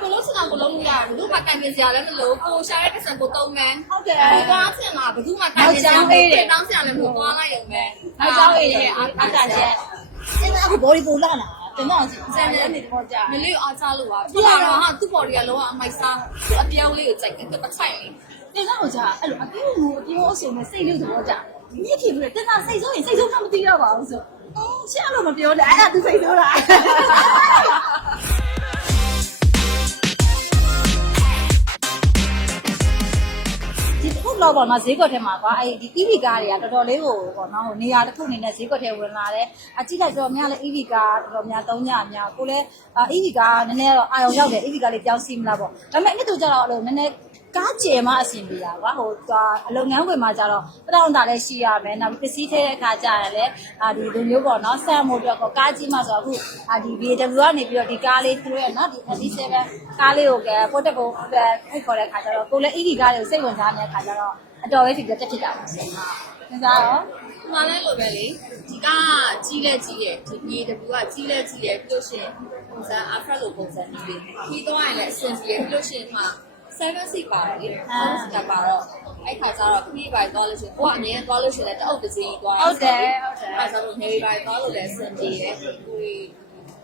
ကိုလို့စတာကိုလုံးလို့ရတယ်ဘယ်သူမှတိုင်ပင်စရာလည်းမလိုကိုရှာတဲ့ပတ်စံကိုတုံးမယ်ဟုတ်တယ်ကိုသွားချင်တာဘယ်သူမှတိုင်ပင်စရာမလိုတင်တောင်းစရာလည်းမလိုသွားလိုက်ရုံပဲနောက်ကြောင်းအေးရဲ့အားတာချက်အဲ့ဒါအခု body ပုံလာလာတင်တော့စံနေနေတော့ကြာမလေးအားချလို့ပါပြလာတော့ဟာသူ့ body ကလုံးဝအမိုက်စားအပြောင်းလေးကိုကြိုက်တယ်တစ်ဆိုင်လေးတင်တော့ကြာအဲ့လိုအပြင်းကိုအပြင်းအစုံနဲ့စိတ်လေးသဘောကြာမြစ်ကြည့်ပြီးတင်တာစိတ်ဆိုးရင်စိတ်ဆိုးမှမသိတော့ပါဘူးဆိုအော်ရှင်းလို့မပြောနဲ့အဲ့ဒါသူစိတ်ဆိုးလား ဒီခုလောက်ပေါ့နော်ဈေးကွက်ထဲမှာကွာအဲ့ဒီ EV ကားတွေကတော်တော်လေးကိုပေါ့နော်ဟိုနေရာတစ်ခုအနေနဲ့ဈေးကွက်ထဲဝင်လာတယ်အကြည့်လိုက်တော့များလဲ EV ကားတော်တော်များသုံးညများကိုလည်း EV ကားနည်းနည်းတော့အာရုံရောက်တယ် EV ကားလေးပြောင်းစီးမလားပေါ့ဒါပေမဲ့အဲ့ဒီကျတော့အဲ့လိုနည်းနည်း ကားကျယ်မှအဆင်ပြေတာကွာဟိုသွားအလုပ်ငန်းဝင်မှာကျတော့ပတောင်းတာလည်းရှိရမယ်နောက်ပစ္စည်းထဲတဲ့အခါကျရင်လည်းအာဒီလိုမျိုးပေါ့နော်ဆန်မို့တော့ကားကြီးမှဆိုတော့အခုအာဒီ BMW ကနေပြီးတော့ဒီကားလေးသူတို့ရဲ့နော်ဒီ MD7 ကားလေးကိုကပို့တက်ဖို့ဖိတ်ခေါ်တဲ့အခါကျတော့ကိုလည်း EV ကားတွေကိုစိတ်ဝင်စားနေတဲ့အခါကျတော့အတော်ပဲဖြစ်ပြတက်ဖြစ်တာပါဆင်ပါသင်စားရောဒီမှာလည်းလိုပဲလေဒီကကြီးလဲကြီးရဲ့ဒီ BW ကကြီးလဲကြီးရဲ့ပြီးလို့ရှိရင်ပုံစံ afro လိုပုံစံမျိုးလေးပြီးတော့ရင်လည်းအဆင်ပြေပြီးလို့ရှိရင်မှ 7 seat ပါတယ်လေ7 seat ပါတော့အဲ့ခါကျတော့ခရီးပိုင်းသွားလို့ရှိရင်ကိုကအမြဲသွားလို့ရှိရင်လည်းတအုပ်တစ်စီးသွားအဲ့ဒါဆိုတော့နေပိုင်းသွားလို့လည်းအဆင်ပြေရဲ့ကို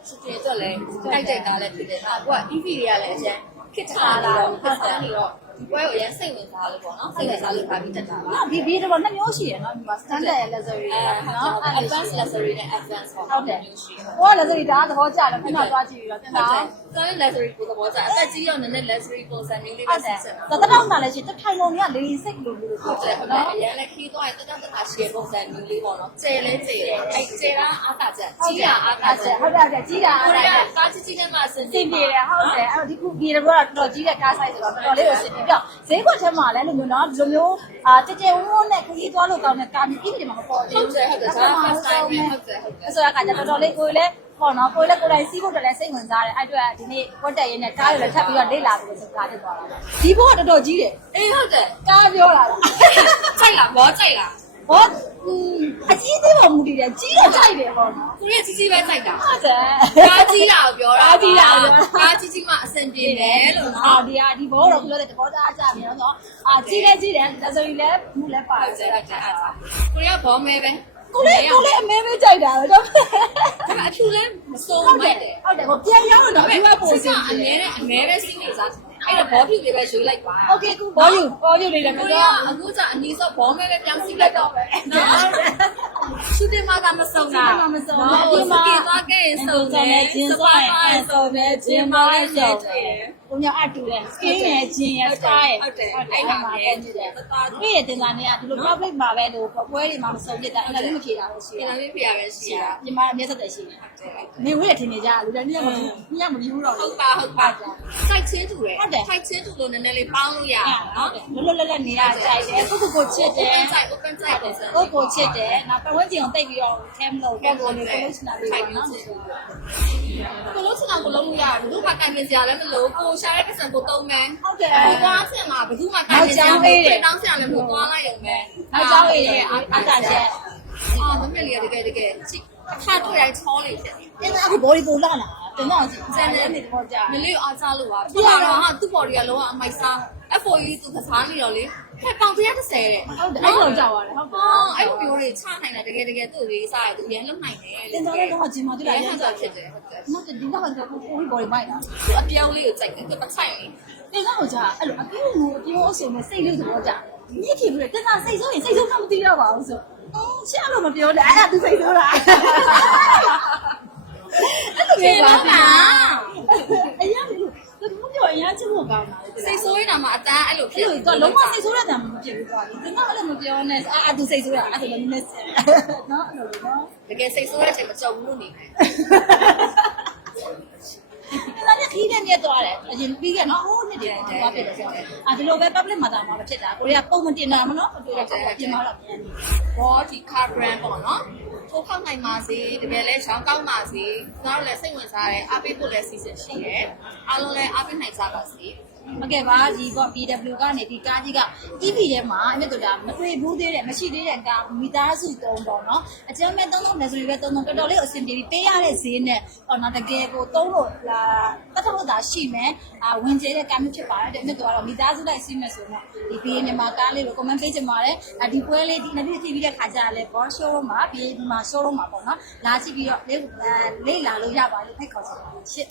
စစ်တေတော့လည်းတိုက်တိုက်တာလည်းဖြစ်တယ်ဟာကိုက EV တွေကလည်းအရင်ခစ်ထားလာတော့ခစ်ထားနေတော့ဒီ ပွဲကိုအရင်စိတ်ဝင်စားလို့ပေါ့နော်စိတ်ဝင်စားလို့ပါပြီးတက်တာပါနော်ဒီဘီတော့နှစ်မျိုးရှိရနော်ဒီမှာ standard ရဲ့ luxury အဲနော် advanced luxury နဲ့ advanced ပေါ့ဟုတ်တယ်ဟိုက luxury ဒါသဘောကျတယ်ခဏသွားကြည့်ပြီးတော့တင်ဟုတ်တာတယ်။ဒါလည်း luxury ကိုသဘောကျအသက်ကြီးရောနည်းနည်း luxury ပုံစံမျိုးလေးဟုပဲတ်တဆက်ယ်ဆက်သတ္တောင်းတာလည်းရှိတစ်ထိုင်လုံးကလေးစိတ်လိုမျိုးလို့ဟုတ်တယ်ဟုတ်တယ်အရင်လည်းခီးသွားရင်တက်တက်တက်တာရှယ်ပုံစံမျိုးလေးပေါ့နော်။ကျဲလဲကျဲတယ်။အဲကျဲတာအားတာချက်ကြီးတာအားတာချက်ဟုတ်တယ်ဟုတ်တယ်ကြီးတာကိုအဲ့ရီးဒါယားကားကြီးကြီးနဲ့မှအစင်စင်ပြေတယ်ဟုတ်တယ်အဲ့တော့ဒီခုပြေတယ်ကတော့တော်တော်ကြီးတဲ့ကား size ဆိုတော့တော်တော်လေးကိုစင်ပြေတော့ဈေးကွက်ထဲမှာလည်းလိုမျိုးနော်ဒီလိုမျိုးအာတကြဲဝန်းဝန်းနဲ့ခရီးသွားလို့ကောင်းတဲ့ကားမျိုးဒီမှာမပေါ်သေးဟုတ်ဘူးတယ်ဟုတ်တယ်ဒါ first time ပဲဟုတ်တယ်ဟုတ်တယ်အဲ့ဆိုတော့ကကြတော်တော်လေးကိုလည်းပေါ့နော်ကိုလည်းကိုယ်တိုင်စီးဖို့တက်လည်းစိတ်ဝင်စားတယ်အဲ့အတွက်ဒီနေ့ဝတ်တက်ရင်းနဲ့ကားရလည်းထပ်ပြီးတော့လေ့လာပြီးဆိုကားဖြစ်သွားတာဒီဘိုးကတော်တော်ကြီးတယ်အေးဟုတ်တယ်ကားပြောလာတာကြိုက်လားဘောကြိုက်လား ဟောအကြီးသေးပါမူတည်တယ်ကြီးတော့ကြိုက်တယ်ပေါ့နော်ကိုရီးယားကြီးကြီးပဲကြိုက်တာဟုတ်တယ်ကားကြီးလားပြောတာကားကြီးလားပြောတာကားကြီးကြီးမှအစင်ပြေတယ်လို့နော်အာဒီဟာဒီဘောတော့ပြောတဲ့တဘောသားကြပြီနော်အာကြီးလဲကြီးတယ်ဒါဆိုရင်လည်းဘူးလည်းပါဟုတ်တယ်ဟုတ်တယ်အားကိုရီးယားဘောမဲပဲကိုလေးကိုလေးအမဲမဲကြိုက်တာပဲတော့ဒါပေမဲ့အဖြူလဲမစိုးဟုတ်မိုတယ်က်တယ်ဟုတ်တယ်ကိုပြန်ရအောင်တော့ဒီဘက်ပုံစံအမြဲနဲ့အမြဲပဲစီးနေစား အဲ့ဒါဘောဖြူလေးပဲရွေးလိုက်ပါ โอเคကူဘောယူဘောယူနေတယ် ကို ကို ရီး တော့ ယားအခုကျအနီးစောဘောမဲပဲပြောင်းစီးလိုက်တော့ပဲနော် ရှူတင်မှာကမစုံတာဒီမှာကေသွားခဲ့ရင်စုံတယ်ဂျင်းသွားရင်စုံတယ်ဂျင်းမောင်းလည်းတွေ့တယ်ကိုညအတူတယ် skin ရဲ့ဂျင်ရဲ့ style ဟုတ်တယ်အဲ့ဒါပဲကြည့်တယ်သတားဒီရဲ့တင်တာနဲ့ကဒီလို public မှာပဲလို့ပွဲတွေမှာမစုံပြတာအဲ့ဒါလည်းမဖြေတာလို့ရှိရပြန်ပြီးပြရပဲရှိရှိတာတာညီမအမြဲဆက်တယ်ရှိတယ်နေဝဲထင်နေကြလူတိုင်းညမဘူးညမဘူးတော့ဟုတ်ပါဟုတ်ပါစိုက်ချင်းတူတယ်စိုက်ချင်းတူလို့နည်းနည်းလေးပေါင်းလို့ရအောင်ဟုတ်နော်တယ်လွတ်လွတ်လပ်လပ်နေရကြိုက်တယ်ကိုကိုကိုချစ်တယ် open side open side ပုံစံကိုကိုချစ်တယ်နောက်ပတ်ဝန်းကျင်ကိုတိတ်ပြီးတော့ထဲမလို့ကိုကိုလေးကိုလို့ချင်တာလေးပေါ့နော်ကိုလို့ချင်တာကိုလုံးလို့ရတယ်ဘယ်သူမှတိုင်ပင်စရာလည်းမလိုကိုရှာတဲ့ပတ်စံကိုတုံးမယ်ဟုတ်တယ်ကိုသွားချင်တာဘယ်သူမှတိုင်ပင်စရာမလိုတင်တောင်းစရာလည်းမလိုသွားလိုက်ရုံပဲနောက်ကြောင်းရည်ရဲ့အားတာချက်အာမမေလေးကတကယ်တကယ်ချစ်အခါတွေ့တိုင်းချောလေးဖြစ်နေအဲ့ဒါအခု body ပုံလာလာတင်တော့စံနေနေတော့ကြာမလေးအားစားလို့ပါပြလာတော့ဟာသူ့ body ကလုံးဝအမိုက်စား FOE သူကစားနေတော့လေ ဟဲ့ပေါင်130တဲ့ဟုတ်တယ်အဲ့လိုကြောက်ရတယ်ဟုတ်တယ်အော်အဲ့လိုမျိုးတွေချနိုင်တာတကယ်တကယ်သူ့လေးစားရတယ်သူရန်လုံနိုင်တယ်တင်တော့တော့ဂျင်မာတူလာရရန်န်ကြောကြောက်က်ဖြဖြစ်စ်တယ်ဟုတ်တယ်နောက်ဒီတော့ကတော့ကိုကို body မိုက်တာသူအပြောင်းလေးကိုကြိုက်တယ်သူတစ်ဆိုင်လေးတင်တော့ကြာအဲ့လိုအပြင်းကိုအပြင်းအစုံနဲ့စိတ်လေးသဘောကြာမြစ်ကြည့်ပြီးတင်တာစိတ်ဆိုးရင်စိတ်ဆိုးမှမသိတော့ပါဘူးဆိုအော်ရှင်းလို့မပြောနဲ့အဲ့ဒါသူစိတ်ဆိုးတာအဲ့လိုကျေပြော တော့ ပါ ပါ အရင်ကသူပြောအရင်ချစ်ဖို့ကောင်း တာလေစိတ်ဆိုးနေတာမှအတန်းအဲ့လိုဖြအဲ့စ်လိုတော့လုံးဝစိတ်ဆိုးတဲ့တံမဖြစ်ဘူးကွာဒီတော့အဲ့လိုမပြောနဲ့အာသူစိတ်ဆိုးတာအဲ့လိုလည်းနည်းစနော်အဲ့လိုနော်တကယ်စိတ်ဆိုးတဲ့အချိန်မကြုံဘူးလို့နေတယ်အဲ့ဒါနဲ့ခီးတဲ့မြက်သွားတယ်အရင်ပြီးခဲ့နော်ဟိုးနှစ်တည်းသွားဖြစ်တယ်ဆိုတော့အာဒီလိုပဲ public မှာတာမှာဖြစ်တာကိုရီးယားပုံမတင်တာမနော်တွေ့တယ်ပြင်မှာတော့ပြန်ဘောဒီ car brand ပေါ့နော်ထိုးခောက်နိုင်ပါစေတကယ်လဲရောင်းကောင်းပါစေကျွန်တော်တို့လည်းစိတ်ဝင်စားတယ်အားပေးဖို့လည်းစီစဉ်ရှိတယ်အားလုံးလည်းအားပေးနိုင်ကြပါစေ ဟုတ်ကဲ့ပါဒီပေါ့ BW ကနေဒီကားကြီးက EV ထဲမှာအမြတ်တို့ဒါမတွေ့ဘူးသေးတဲ့မရှိသေးတဲ့ကားမိသားစုသုံးပေါ့နော်အကျဉ်းမဲ့သုံးသုံးမယ်ဆိုရင်ပဲသုံးသုံးတော်တော်လေးအဆင်ပြေပြီးပေးရတဲ့ဈေးနဲ့ဟောနော်တကယ်ကိုသုံးလို့လာတတ်တော့တာရှိမယ်အာဝင်ကျဲတဲ့ကားမျိုးဖြစ်ပါတယ်တဲ့အမြတ်တို့ကတော့မိသားစုလိုက်စီးမယ်ဆိုတော့ဒီ BA မြန်မာကားလေးကို comment ပေးချင်ပါတယ်အဒီပွဲလေးဒီနေ့ TV တဲ့ခါကျလည်း boss show မှာ BA ဒီမှာ show မှာပေါ့နော်လာကြည့်ပြီးတော့လေ့လာလို့ရပါလို့ဖိတ်ခေါ်ချင်ပါတယ်ရှင့်